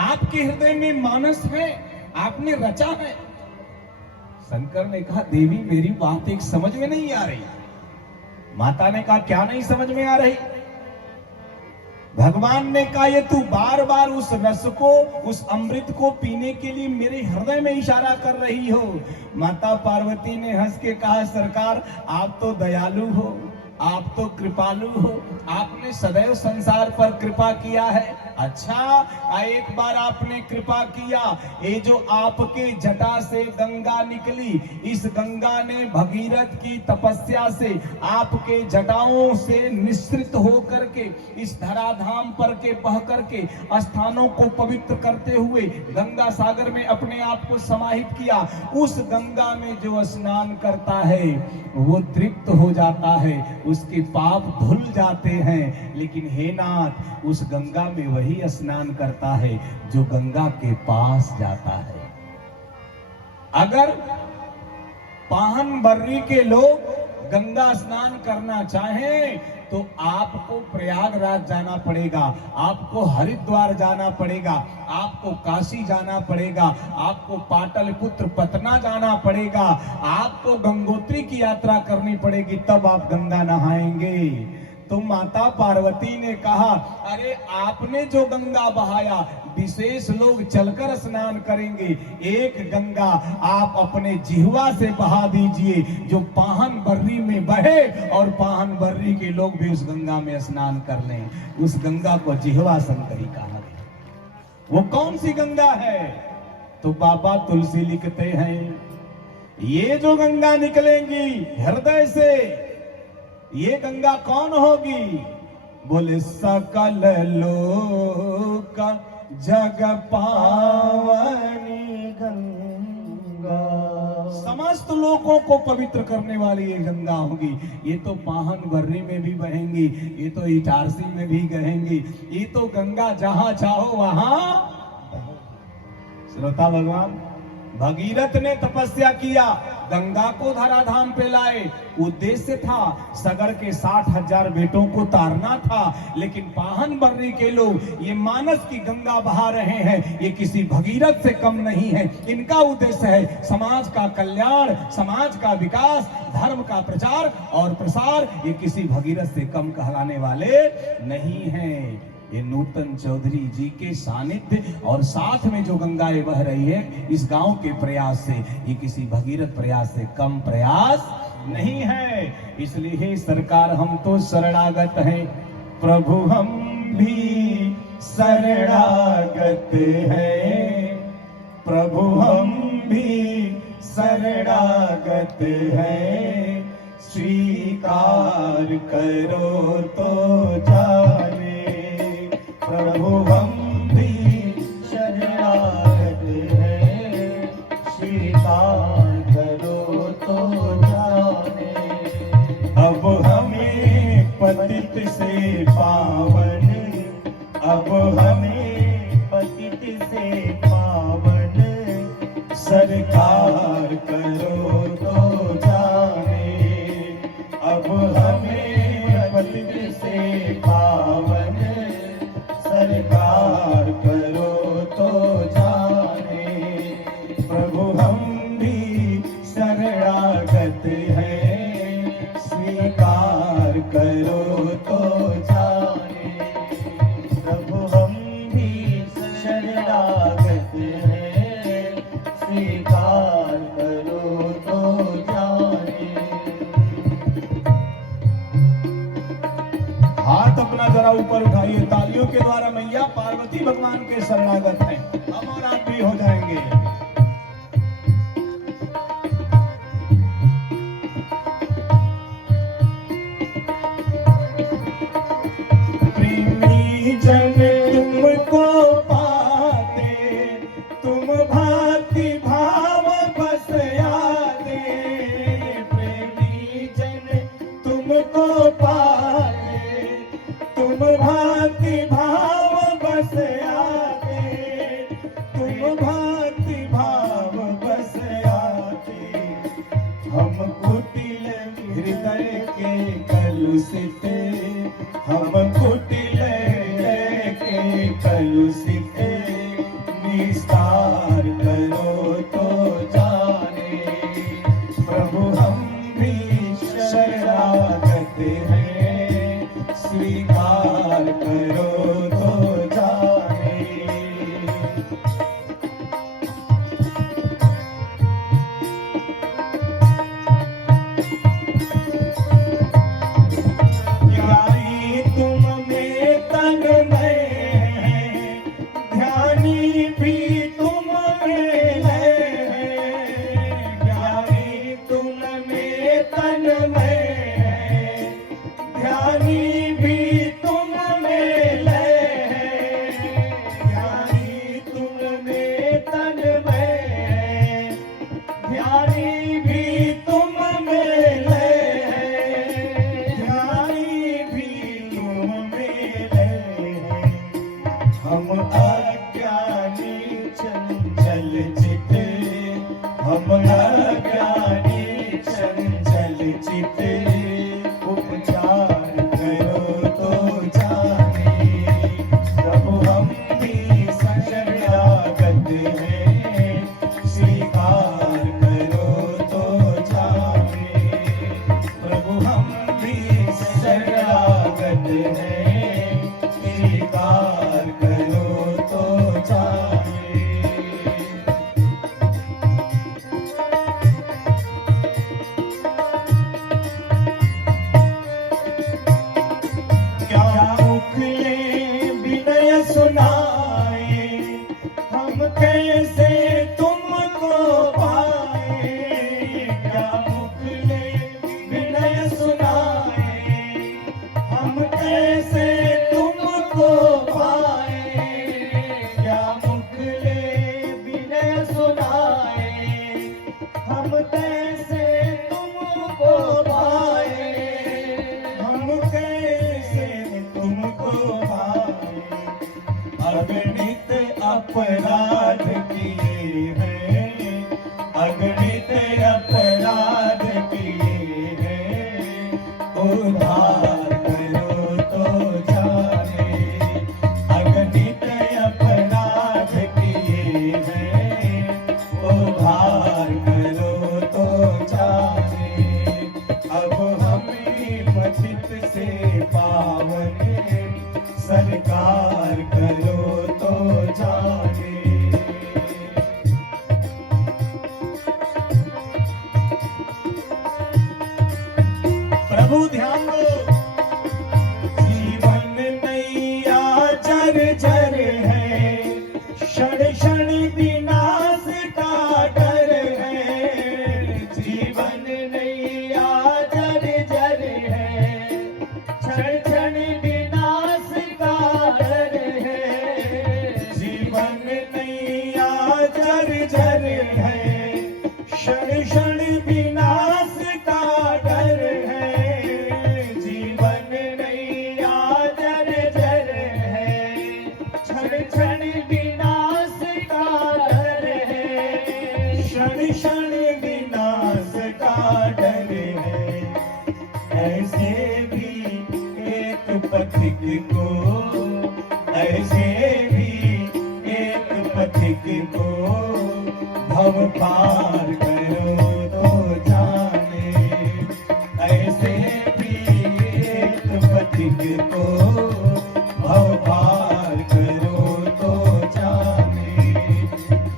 आपके हृदय में मानस है, आपने रचा है। शंकर ने कहा देवी मेरी बात एक समझ में नहीं आ रही। माता ने कहा क्या नहीं समझ में आ रही? भगवान ने कहा ये तू बार बार उस रस को, उस अमृत को पीने के लिए मेरे हृदय में इशारा कर रही हो। माता पार्वती ने हंस के कहा सरकार आप तो दयालु हो, आप तो कृपालु हो, आपने सदैव संसार पर कृपा किया है। अच्छा एक बार आपने कृपा किया, ये जो आपके जटा से गंगा निकली, इस गंगा ने भगीरथ की तपस्या से आपके जटाओं से निश्रित होकर के इस धराधाम पर के बह करके स्थानों को पवित्र करते हुए गंगा सागर में अपने आप को समाहित किया। उस गंगा में जो स्नान करता है वो तृप्त हो जाता है, उसके पाप धुल जाते हैं। लेकिन हे नाथ उस गंगा में वही स्नान करता है जो गंगा के पास जाता है। अगर पाहन बर्री के लोग गंगा स्नान करना चाहें तो आपको प्रयागराज जाना पड़ेगा, आपको हरिद्वार जाना पड़ेगा, आपको काशी जाना पड़ेगा, आपको पाटलिपुत्र पटना जाना पड़ेगा, आपको गंगोत्री की यात्रा करनी पड़ेगी, तब आप गंगा नहाएंगे। तो माता पार्वती ने कहा अरे आपने जो गंगा बहाया विशेष लोग चलकर स्नान करेंगे, एक गंगा आप अपने जिह्वा से बहा दीजिए जो पाहन बर्री में बहे और पाहन बर्री के लोग भी उस गंगा में स्नान कर लें। उस गंगा को जिह्वा शंकरी कहा गया। वो कौन सी गंगा है? तो बाबा तुलसी लिखते हैं ये जो गंगा निकलेंगी हृदय से, ये गंगा कौन होगी? बोले सकल लोक जग पावनी गंगा, समस्त लोगों को पवित्र करने वाली ये गंगा होगी। ये तो पाहन बर्री में भी बहेंगी, ये तो इटारसी में भी बहेंगी, ये तो गंगा जहां चाहो वहां। श्रोता भगवान भगीरथ ने तपस्या किया, गंगा को धराधाम पे लाए, उद्देश्य था सगर के 60,000 बेटों को तारना था। लेकिन पाहन बर्री के लोग ये मानस की गंगा बहा रहे हैं, ये किसी भगीरथ से कम नहीं है। इनका उद्देश्य है समाज का कल्याण, समाज का विकास, धर्म का प्रचार और प्रसार। ये किसी भगीरथ से कम कहलाने वाले नहीं हैं। ये नूतन चौधरी जी के सानिध्य और साथ में जो गंगाएं बह रही है इस गांव के प्रयास से, ये किसी भगीरथ प्रयास से कम प्रयास नहीं है। इसलिए हे सरकार हम तो शरणागत हैं, प्रभु हम भी शरणागत हैं, प्रभु हम भी शरणागत हैं, स्वीकार करो तो जाने, प्रभु हम भी शरणागत हैं, स्वीकार करो तो जाने। अब हमें पतित से पावन, अब हमें पतित से पावन, सरकार करो तो जाने। अब हमें पतित से पावन, सरकार करो तो जाने। प्रभु हम भी शरणागत हैं, स्वीकार करो तो जाने। प्रभु हम भी शरणागत हैं, स्वीकार करो तो जाने। हाथ अपना जरा ऊपर उठाइए, तालियों के द्वारा मैया पार्वती भगवान के शरणागत हैं। हम और आप भी हो जाएंगे। प्रेमी जन तुमको पाते, तुम भांति भाव बस यादे, प्रेमी जन तुमको पाते, तुम भांति भाव बस आते, तुम भांति भाव बस आते। हम कुटिल हृदय के कलुषित, हम कुटिल के कलुषित, भी तुम में है, ज्ञानी तुम में तन्मय है, ध्यानी भी तुम में लय है, ज्ञानी तुम में तन्मय है, ध्यानी भी तुम में लय है, ध्यानी भी तुम में लय है। हम अज्ञानी चंचल चित, हम अज्ञानी चंचल चित, उपचार करो तो जाने, प्रभु हम भी शरणागत हैं, स्वीकार करो तो जाने, प्रभु हम भी शरणागत हैं, स्वीकार करो तो जाने। क्या मुखले विनय सुनाए, हम कैसे तुमको पाए, क्या मुखले विनय सुनाए, हम कैसे तुमको पाए, क्या मुखले विनय सुनाए, हम कैसे तुमको पाए, हम कैसे तुमको पाए। अगणित अपराध किए हैं, अगणित अपराध किए हैं, उद्धार करो तो जाने, अगणित अपराध किए हैं, उद्धार करो तो जाने। अब हमें पतित से पावन, सरकार करो तो जाने। प्रभु ध्यान दो, जीवन नैया जर जर है, क्षण क्षण विनाश का डर है, जीवन नैया जर जर है, क्षण क्षण विनाश का डर है, जीवन नैया जर जर है, क्षण क्षण विनाश का डर है, जीवन नैया जर जर है, क्षण क्षण विनाश का डर है, क्षण क्षण विनाश का डर है। ऐसे भी एक पथिक को, ऐसे भी एक पथिक को, भव पार करो तो जाने, ऐसे भी एक पथिक को, भव पार करो तो जाने।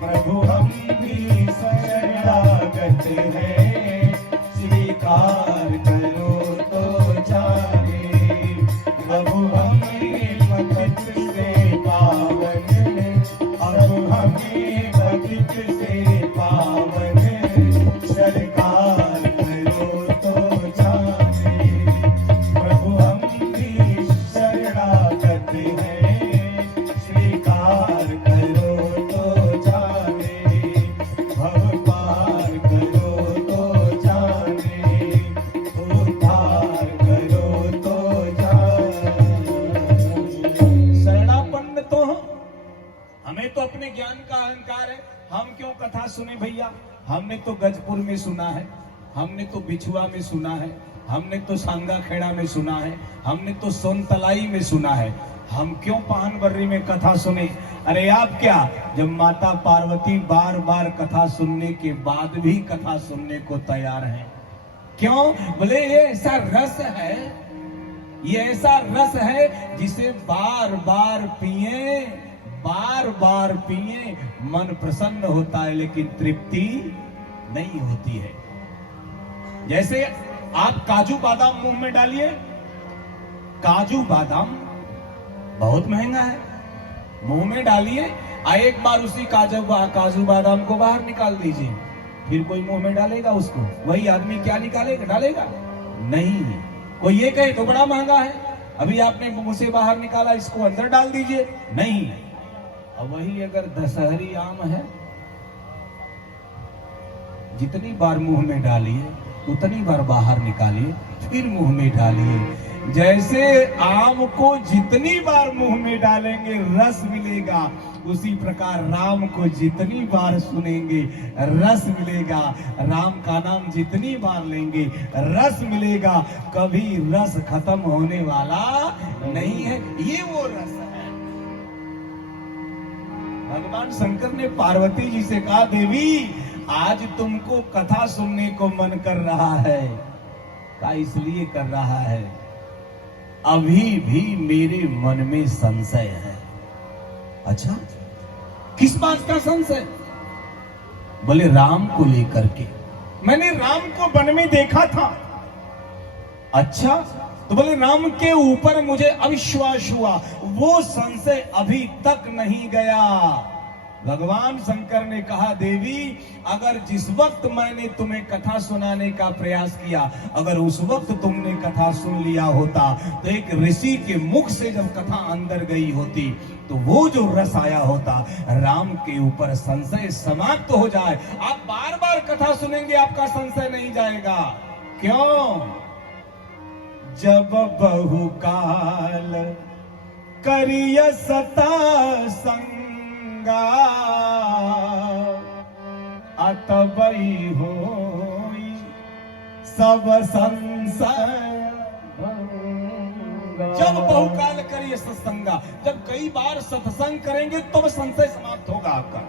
प्रभु हम भी शरणागत हैं, स्वीकार करो तो जाने, प्रभु हमें पतित से पावन, अब हमें पतित से पावन, सरकार करो तो जाने। प्रभु हम भी शरणागत हैं, स्वीकार करो तो जाने, भव पार करो तो जाने, उद्धार करो तो जाने। शरणापन्न तो हम, हमें तो अपने ज्ञान का अहंकार है, हम क्यों कथा सुने भैया। हमने तो गजपुर में सुना है, हमने तो बिछुआ में सुना है, हमने तो सांगा खेड़ा में सुना है, हमने तो सोनतलाई में सुना है, हम क्यों पाहनबर्री में कथा सुने। अरे आप क्या, जब माता पार्वती बार बार कथा सुनने के बाद भी कथा सुनने को तैयार हैं, क्यों बोले ये ऐसा रस है, ये ऐसा रस है जिसे बार बार पिए, बार बार पिए, मन प्रसन्न होता है लेकिन तृप्ति नहीं होती है। जैसे आप काजू बादाम मुंह में डालिए, काजू बादाम बहुत महंगा है, मुंह में डालिए, एक बार उसी काजू बादाम को बाहर निकाल दीजिए, फिर कोई मुंह में डालेगा उसको? वही आदमी क्या निकालेगा, डालेगा नहीं। कोई ये कहे तो बड़ा महंगा है, अभी आपने मुंह से बाहर निकाला, इसको अंदर डाल दीजिए, नहीं। अब वही अगर दशहरी आम है, जितनी बार मुंह में डालिए उतनी बार बाहर निकालिए, फिर मुंह में डालिए। जैसे आम को जितनी बार मुंह में डालेंगे रस मिलेगा, उसी प्रकार राम को जितनी बार सुनेंगे रस मिलेगा, राम का नाम जितनी बार लेंगे रस मिलेगा। कभी रस खत्म होने वाला नहीं है, ये वो रस है। भगवान शंकर ने पार्वती जी से कहा, देवी आज तुमको कथा सुनने को मन कर रहा है, क्या इसलिए कर रहा है? अभी भी मेरे मन में संशय है। अच्छा, किस बात का संशय? बोले राम को लेकर के, मैंने राम को वन में देखा था। अच्छा, तो बोले राम के ऊपर मुझे अविश्वास हुआ, वो संशय अभी तक नहीं गया। भगवान शंकर ने कहा, देवी अगर जिस वक्त मैंने तुम्हें कथा सुनाने का प्रयास किया, अगर उस वक्त तुमने कथा सुन लिया होता, तो एक ऋषि के मुख से जब कथा अंदर गई होती, तो वो जो रस आया होता, राम के ऊपर संशय समाप्त हो जाए। आप बार बार कथा सुनेंगे, आपका संशय नहीं जाएगा। क्यों? जब बहुकाल करिय सता संग अतबई होई सब संशय भंगा। जब बहुकाल करिए सत्संगा, जब कई बार सत्संग करेंगे तब संशय समाप्त होगा आपका,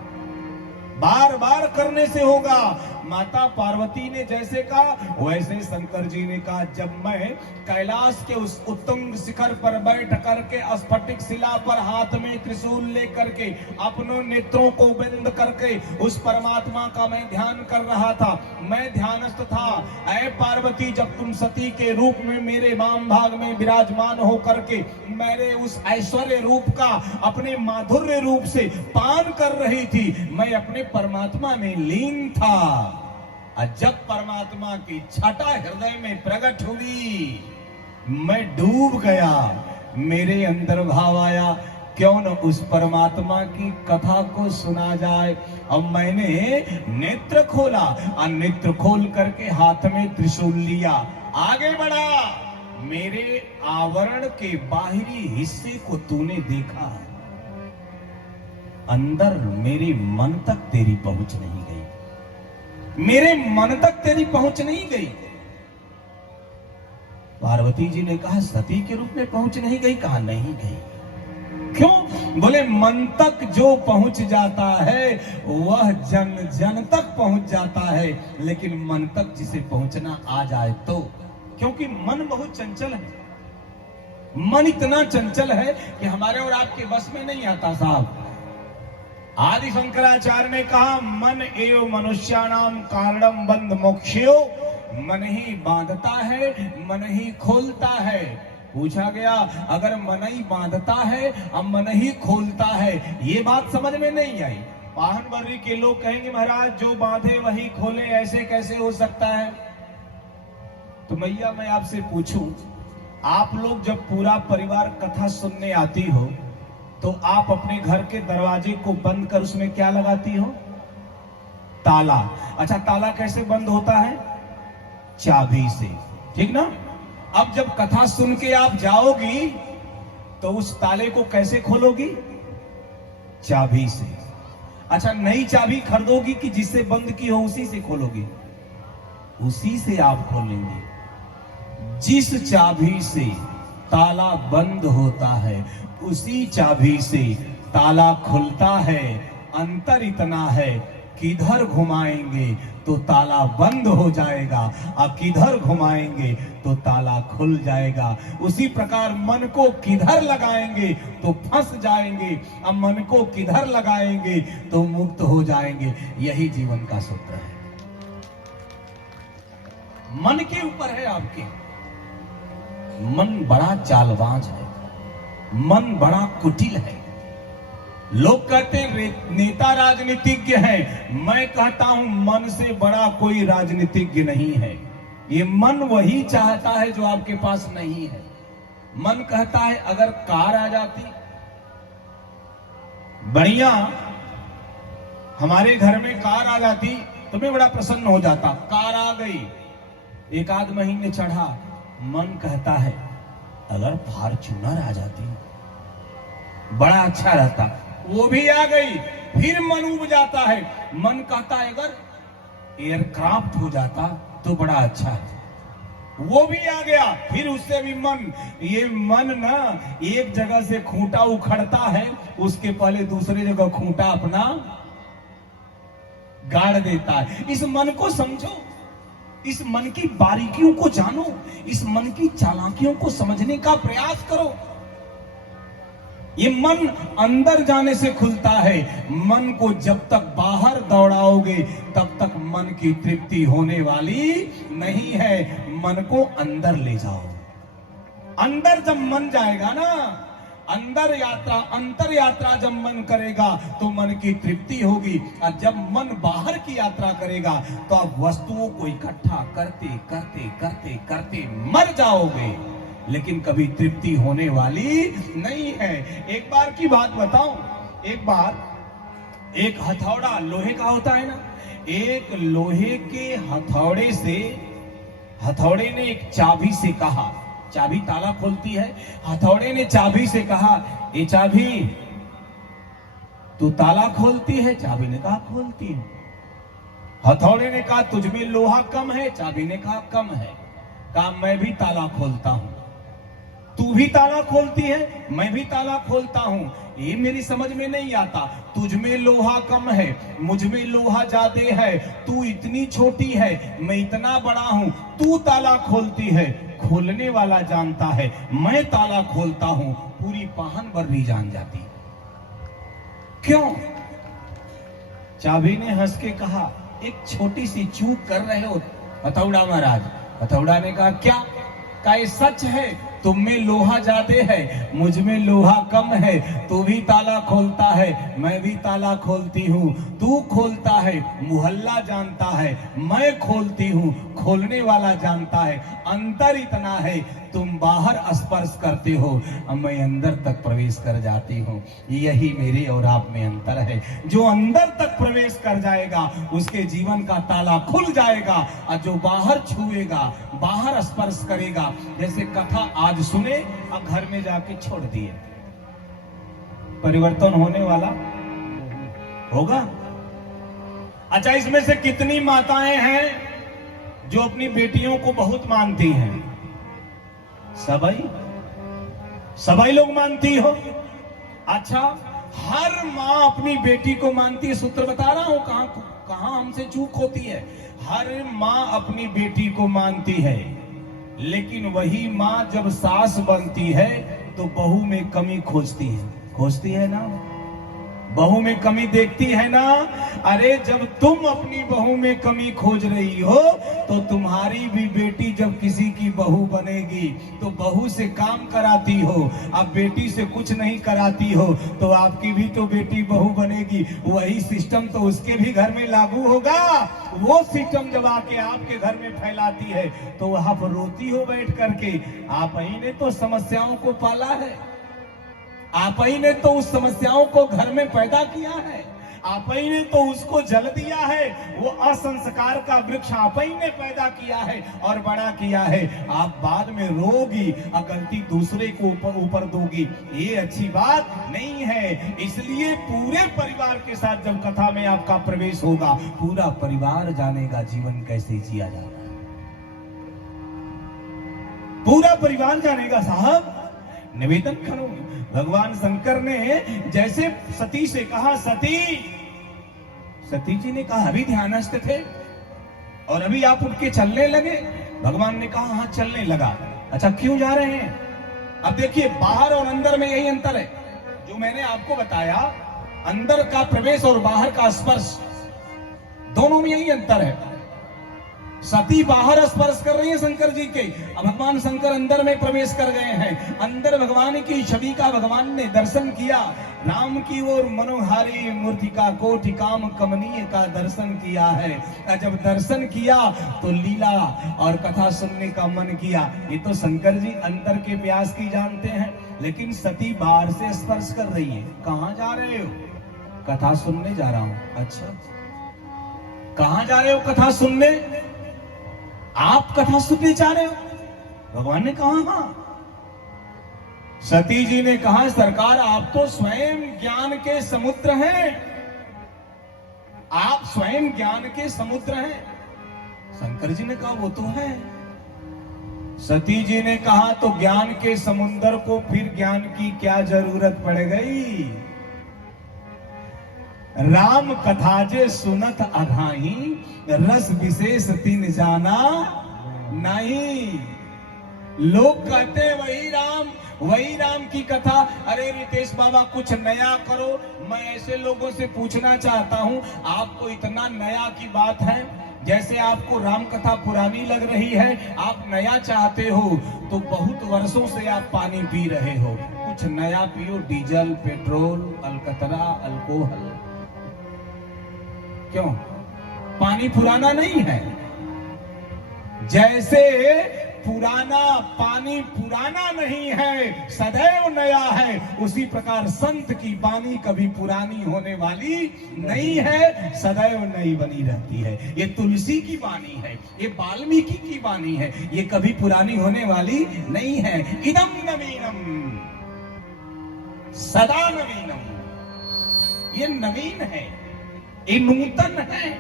बार बार करने से होगा। माता पार्वती ने जैसे कहा वैसे शंकर जी ने कहा, जब मैं कैलाश के उस उत्तुंग शिखर पर बैठ करके स्फटिक शिला पर हाथ में त्रिशूल लेकर के अपनों नेत्रों को बंद करके उस परमात्मा का मैं ध्यान कर रहा था, मैं ध्यानस्थ था। ऐ पार्वती, जब तुम सती के रूप में मेरे वाम भाग में विराजमान हो करके मेरे उस ऐश्वर्य रूप का अपने माधुर्य रूप से पान कर रही थी, मैं अपने परमात्मा में लीन था। और जब परमात्मा की छटा हृदय में प्रकट हुई, मैं डूब गया, मेरे अंदर भाव आया, क्यों न उस परमात्मा की कथा को सुना जाए। अब मैंने नेत्र खोला और नेत्र खोल करके हाथ में त्रिशूल लिया, आगे बढ़ा। मेरे आवरण के बाहरी हिस्से को तूने देखा, अंदर मेरे मन तक तेरी पहुंच नहीं गई, मेरे मन तक तेरी पहुंच नहीं गई। पार्वती जी ने कहा, सती के रूप में पहुंच नहीं गई? कहा नहीं गई। क्यों? बोले मन तक जो पहुंच जाता है वह जन जन तक पहुंच जाता है, लेकिन मन तक जिसे पहुंचना आ जाए तो, क्योंकि मन बहुत चंचल है, मन इतना चंचल है कि हमारे और आपके बस में नहीं आता साहब। आदि शंकराचार्य ने कहा, मन एव मनुष्याणाम कारणम बंध मोक्षयो, मन ही बांधता है मन ही खोलता है। पूछा गया, अगर मन ही बांधता है अब मन ही खोलता है, ये बात समझ में नहीं आई। पाहन वर्री के लोग कहेंगे, महाराज जो बांधे वही खोले, ऐसे कैसे हो सकता है? तो मैया मैं आपसे पूछूं, आप लोग जब पूरा परिवार कथा सुनने आती हो तो आप अपने घर के दरवाजे को बंद कर उसमें क्या लगाती हो? ताला। अच्छा, ताला कैसे बंद होता है? चाबी से, ठीक ना? अब जब कथा सुन के आप जाओगी तो उस ताले को कैसे खोलोगी? चाबी से। अच्छा, नई चाबी खरीदोगी कि जिससे बंद की हो उसी से खोलोगी? उसी से आप खोलेंगे। जिस चाबी से ताला बंद होता है उसी चाबी से ताला खुलता है। अंतर इतना है, किधर घुमाएंगे तो ताला बंद हो जाएगा और किधर घुमाएंगे तो ताला खुल जाएगा। उसी प्रकार मन को किधर लगाएंगे तो फंस जाएंगे, अब मन को किधर लगाएंगे तो मुक्त हो जाएंगे। यही जीवन का सूत्र है, मन के ऊपर है आपके। मन बड़ा चालबाज है, मन बड़ा कुटिल है। लोग कहते हैं नेता राजनीतिज्ञ हैं, मैं कहता हूं मन से बड़ा कोई राजनीतिज्ञ नहीं है। ये मन वही चाहता है जो आपके पास नहीं है। मन कहता है अगर कार आ जाती बढ़िया, हमारे घर में कार आ जाती तो मैं बड़ा प्रसन्न हो जाता। कार आ गई, एक आध महीने चढ़ा, मन कहता है अगर फॉर्च्यूनर आ जाती बड़ा अच्छा रहता। वो भी आ गई, फिर मन उब जाता है, मन कहता है अगर एयरक्राफ्ट हो जाता तो बड़ा अच्छा है। वो भी आ गया, फिर उससे भी मन, ये मन ना एक जगह से खूंटा उखड़ता है, उसके पहले दूसरे जगह खूंटा अपना गाड़ देता है। इस मन को समझो, इस मन की बारीकियों को जानो, इस मन की चालाकियों को समझने का प्रयास करो। ये मन अंदर जाने से खुलता है। मन को जब तक बाहर दौड़ाओगे तब तक मन की तृप्ति होने वाली नहीं है। मन को अंदर ले जाओ। अंदर जब मन जाएगा ना, अंदर यात्रा, अंतर यात्रा जब मन करेगा तो मन की तृप्ति होगी। और जब मन बाहर की यात्रा करेगा तो आप वस्तुओं को इकट्ठा करते करते करते करते मर जाओगे, लेकिन कभी तृप्ति होने वाली नहीं है। एक बार की बात बताऊं, एक बार एक हथौड़ा लोहे का होता है ना, एक लोहे के हथौड़े से, हथौड़े ने एक चाबी से कहा, चाबी ताला खोलती है, हथौड़े ने चाबी से कहा ये चाबी तू ताला खोलती है? चाबी ने कहा खोलती है। हथौड़े ने कहा तुझमें लोहा कम है? चाबी ने कहा कम है। कहा मैं भी ताला खोलता हूं। तू भी ताला खोलती है, मैं भी ताला खोलता हूं। ये मेरी समझ में नहीं आता। तुझ में लोहा कम है, मुझ में लोहा ज्यादा है। तू इतनी छोटी है, मैं इतना बड़ा हूं। तू ताला खोलती है, खोलने वाला जानता है। मैं ताला खोलता हूं, पूरी पाहन बर्री जान जाती। क्यों? चाबी ने हंस के कहा एक छोटी सी चूक कर रहे हो हथौड़ा महाराज। हथौड़ा ने कहा क्या? का ये सच है, तुम में लोहा ज्यादा है, मुझ में लोहा कम है। तू भी ताला खोलता है, मैं भी ताला खोलती हूँ। तू खोलता है, मोहल्ला जानता है, मैं खोलती हूँ, खोलने वाला जानता है। अंतर इतना है, तुम बाहर स्पर्श करते हो, मैं अंदर तक प्रवेश कर जाती हूँ। यही मेरे और आप में अंतर है। जो अंदर तक प्रवेश कर जाएगा उसके जीवन का ताला खुल जाएगा, और जो बाहर छुएगा, बाहर स्पर्श करेगा, जैसे कथा आज सुने और घर में जाके छोड़ दिए, परिवर्तन होने वाला होगा। अच्छा, इसमें से कितनी माताएं हैं जो अपनी बेटियों को बहुत मानती हैं? सभी लोग मानती हो? अच्छा, हर माँ अपनी बेटी को मानती है। सूत्र बता रहा हूं, कहां हमसे चूक होती है। हर माँ अपनी बेटी को मानती है, लेकिन वही माँ जब सास बनती है तो बहू में कमी खोजती है ना, बहू में कमी देखती है ना। अरे जब तुम अपनी बहू में कमी खोज रही हो तो तुम्हारी भी बेटी जब किसी की बहू बनेगी तो बहू से काम कराती हो। अब बेटी से कुछ नहीं कराती हो तो आपकी भी तो बेटी बहू बनेगी। वही सिस्टम तो उसके भी घर में लागू होगा। वो सिस्टम जब आके आपके घर में फैलाती है तो आप रोती हो बैठ करके। आप ही ने तो समस्याओं को पाला है, आप ही ने तो उस समस्याओं को घर में पैदा किया है, आप ही ने तो उसको जल दिया है। वो असंस्कार का वृक्ष आप ही ने पैदा किया है और बड़ा किया है। आप बाद में रोगी और गलती दूसरे को ऊपर दोगी, ये अच्छी बात नहीं है। इसलिए पूरे परिवार के साथ जब कथा में आपका प्रवेश होगा, पूरा परिवार जानेगा जीवन कैसे जिया जाता है। पूरा परिवार जानेगा। साहब निवेदन करो, भगवान शंकर ने जैसे सती से कहा, सती जी ने कहा अभी ध्यानस्थ थे और अभी आप उठ के चलने लगे। भगवान ने कहा हाँ चलने लगा। अच्छा क्यों जा रहे हैं? अब देखिए, बाहर और अंदर में यही अंतर है जो मैंने आपको बताया। अंदर का प्रवेश और बाहर का स्पर्श, दोनों में यही अंतर है। सती बाहर स्पर्श कर रही है शंकर जी के, अब भगवान शंकर अंदर में प्रवेश कर गए हैं। अंदर भगवान की छवि का भगवान ने दर्शन किया। राम की ओर मनोहारी मूर्तिका कोटि काम कमनीय का दर्शन किया है। जब दर्शन किया तो लीला और कथा सुनने का मन किया। ये तो शंकर जी अंतर के प्यास की जानते हैं, लेकिन सती बाहर से स्पर्श कर रही है। कहां जा रहे हो? कथा सुनने जा रहा हूं। अच्छा, कहां जा रहे हो कथा सुनने? आप कथा सुनने जा रहे हो? भगवान ने कहा हाँ। सती जी ने कहा सरकार आप तो स्वयं ज्ञान के समुद्र हैं, आप स्वयं ज्ञान के समुद्र हैं। शंकर जी ने कहा वो तो है। सती जी ने कहा तो ज्ञान के समुद्र को फिर ज्ञान की क्या जरूरत पड़ गई? राम कथा जे सुनत अघाही, रस विशेष तीन जाना नहीं। लोग कहते वही राम की कथा। अरे रितेश बाबा कुछ नया करो। मैं ऐसे लोगों से पूछना चाहता हूं, आपको इतना नया की बात है, जैसे आपको राम कथा पुरानी लग रही है, आप नया चाहते हो तो बहुत वर्षों से आप पानी पी रहे हो, कुछ नया पियो। डीजल, पेट्रोल, अलकतरा, अल्कोहल। क्यों? पानी पुराना नहीं है। जैसे पुराना पानी पुराना नहीं है, सदैव नया है, उसी प्रकार संत की वाणी कभी पुरानी होने वाली नहीं है, सदैव नई बनी रहती है। ये तुलसी की वाणी है, ये वाल्मीकि की वाणी है, ये कभी पुरानी होने वाली नहीं है। इदम नवीनम सदा नवीनम, ये नवीन है, ये नूतन है।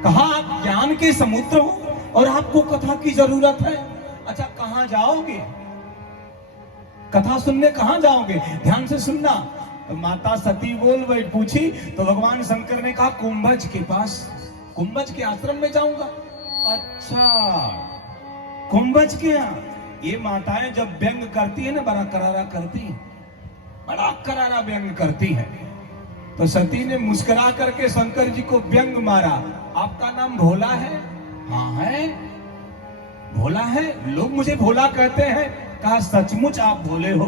कहा आप ज्ञान के समुद्र हो और आपको कथा की जरूरत है। अच्छा, कहां जाओगे? कथा सुनने कहां जाओगे? ध्यान से सुनना। तो माता सती पूछी तो भगवान शंकर ने कहा कुंभज के पास, कुंभज के आश्रम में जाऊंगा। अच्छा, कुंभज के यहाँ। ये माताएं जब व्यंग करती है ना, बड़ा करारा करती है, बड़ा करारा व्यंग करती है। तो सती ने मुस्कुरा करके शंकर जी को व्यंग मारा। आपका नाम भोला है? हाँ है, भोला है। लोग मुझे भोला कहते हैं। कहा सचमुच आप भोले हो?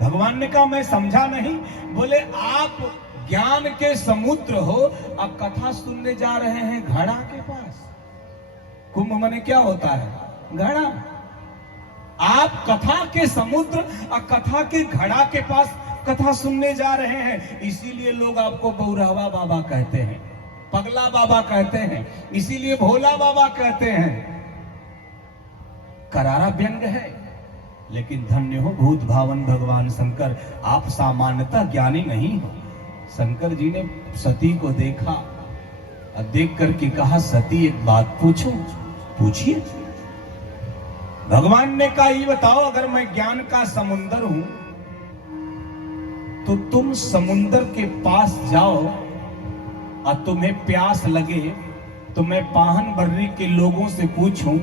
भगवान ने कहा मैं समझा नहीं। बोले आप ज्ञान के समुद्र हो, अब कथा सुनने जा रहे हैं घड़ा के पास। कुंभ माने क्या होता है? घड़ा। आप कथा के समुद्र और कथा के घड़ा के पास कथा सुनने जा रहे हैं। इसीलिए लोग आपको बौरावा बाबा कहते हैं, पगला बाबा कहते हैं, इसीलिए भोला बाबा कहते हैं। करारा व्यंग है, लेकिन धन्य हो भूत भावन भगवान शंकर, आप सामान्यतः ज्ञानी नहीं हो। शंकर जी ने सती को देखा और देख करके कहा सती एक बात पूछूं? पूछिए। भगवान ने कहा ये बताओ, अगर मैं ज्ञान का समुंदर हूं तो तुम समुंदर के पास जाओ और तुम्हें प्यास लगे तो मैं पाहन बर्री के लोगों से पूछूं,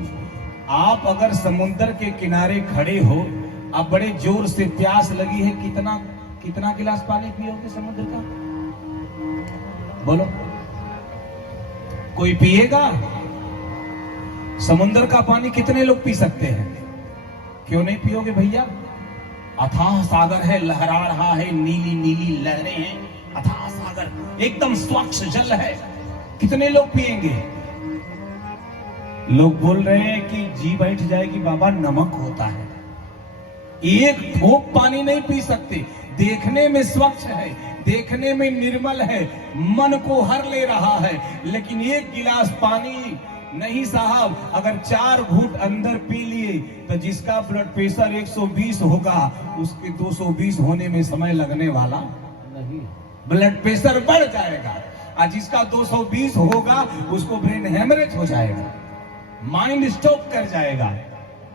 आप अगर समुंदर के किनारे खड़े हो, अब बड़े जोर से प्यास लगी है, कितना गिलास पानी पियोगे समुद्र का? बोलो, कोई पिएगा? समुद्र का पानी कितने लोग पी सकते हैं? क्यों नहीं पियोगे भैया? अथाह सागर है, लहरा रहा है, नीली नीली लहरें हैं, अथाह सागर, एकदम स्वच्छ जल है, कितने लोग पिएंगे? लोग बोल रहे हैं कि जी बैठ जाएगी बाबा, नमक होता है। एक ठोप पानी नहीं पी सकते। देखने में स्वच्छ है, देखने में निर्मल है, मन को हर ले रहा है, लेकिन एक गिलास पानी नहीं साहब। अगर 4 घूंट अंदर पी लिए तो जिसका ब्लड प्रेशर 120 होगा उसके 220 होने में समय लगने वाला नहीं, ब्लड प्रेशर बढ़ जाएगा। और जिसका 220 होगा उसको ब्रेन हेमरेज हो जाएगा, माइंड स्टॉप कर जाएगा।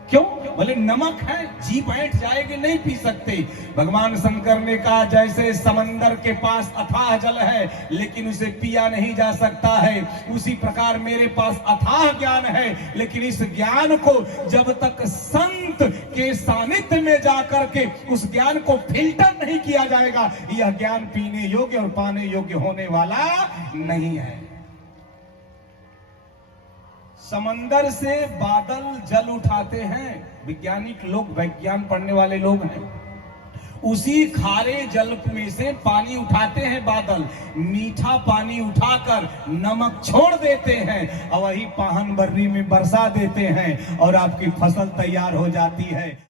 क्यों? बोले नमक है, जी बैठ जाएगी, नहीं पी सकते। भगवान शंकर ने कहा जैसे समंदर के पास अथाह जल है लेकिन उसे पिया नहीं जा सकता है, उसी प्रकार मेरे पास अथाह ज्ञान है, लेकिन इस ज्ञान को जब तक संत के सानिध्य में जाकर के उस ज्ञान को फिल्टर नहीं किया जाएगा, यह ज्ञान पीने योग्य और पाने योग्य होने वाला नहीं है। समंदर से बादल जल उठाते हैं, वैज्ञानिक लोग, विज्ञान पढ़ने वाले लोग हैं, उसी खारे जल में से पानी उठाते हैं बादल, मीठा पानी उठाकर नमक छोड़ देते हैं और वही पाहन बर्री में बरसा देते हैं और आपकी फसल तैयार हो जाती है।